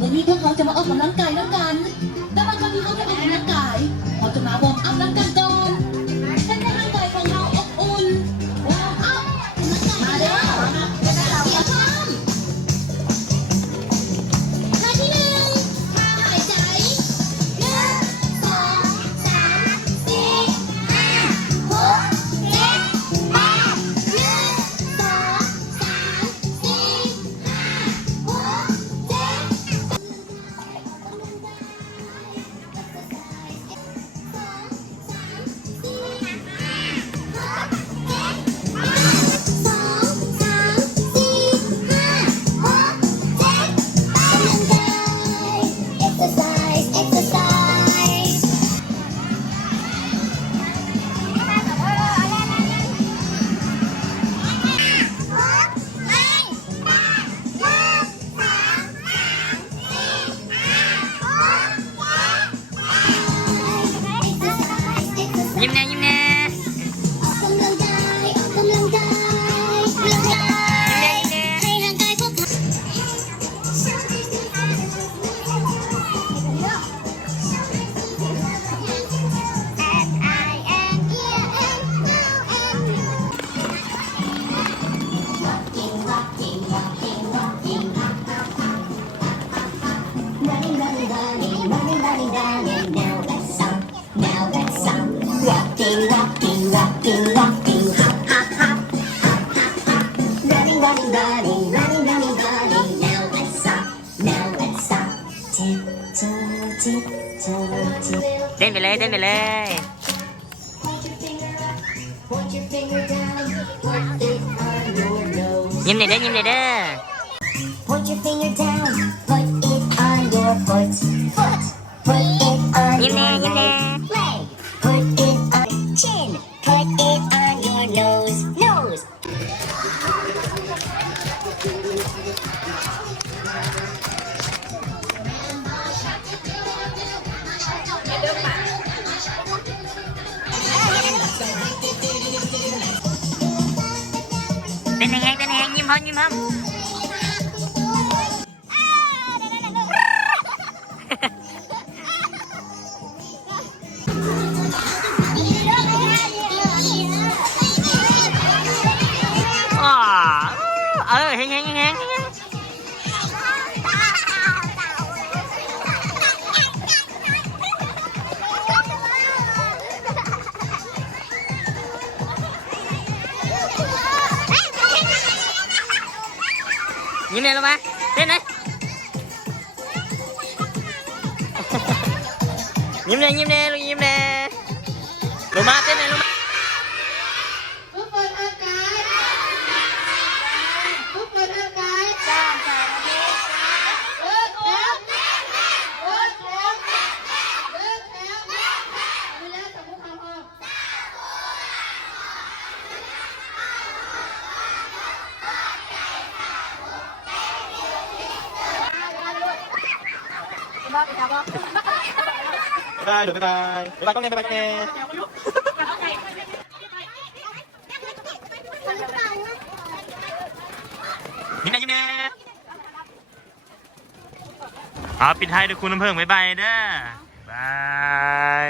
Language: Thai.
วันนี้พวกเขาจะมาออกกำลังกายแล้วกันแต่บางครั้งที่เขาจะออกกำลังกายเขาจะมาวอร์มอัพร่างกายก่อนให้ร่างกายของเราอบอุ่นวอร์มอัพมาเด้อเตรียมพร้อมหน้าที่หนึ่งหายใจ1 2 3 4 5 6 7 8 1 2 3 4 ยิ้มแน่ยิ้มแน่เต้นไปเลยเต้นไปเลยยิ้มหน่อยเด้อยิ้มหน่อยเด้อ Point your finger down, put it on your foot, put it on ยิ้มแน่ your ยิ้มแน่ leg, put it on chin, put it on your nose. เต้นแห้งเต้นแห้งยิ้มพร้อมยิ้มพร้อมอ๋อแห้งแห้งแห้งยิ้มเลยลงมาเต้นเลยยิ้มเลยยิ้มเลยลูกยิ้มเลยลงมาเต้นเลยลงมาผู้เปิดอากาศผู้เปิดอากาศจ้าจ้าเลิกแล้วเลิกแล้วเลิกแล้วเวลาสมมุติเอาออกบ๊ายบายบ๊ายบายบ๊ายบายต้องเล่นบ๊ายบายต้องเล่นยิ้มแน่ยิ้มแน่ปิดท้ายด้วยคุณน้ำเพิ่งบ๊ายบายเด้อบาย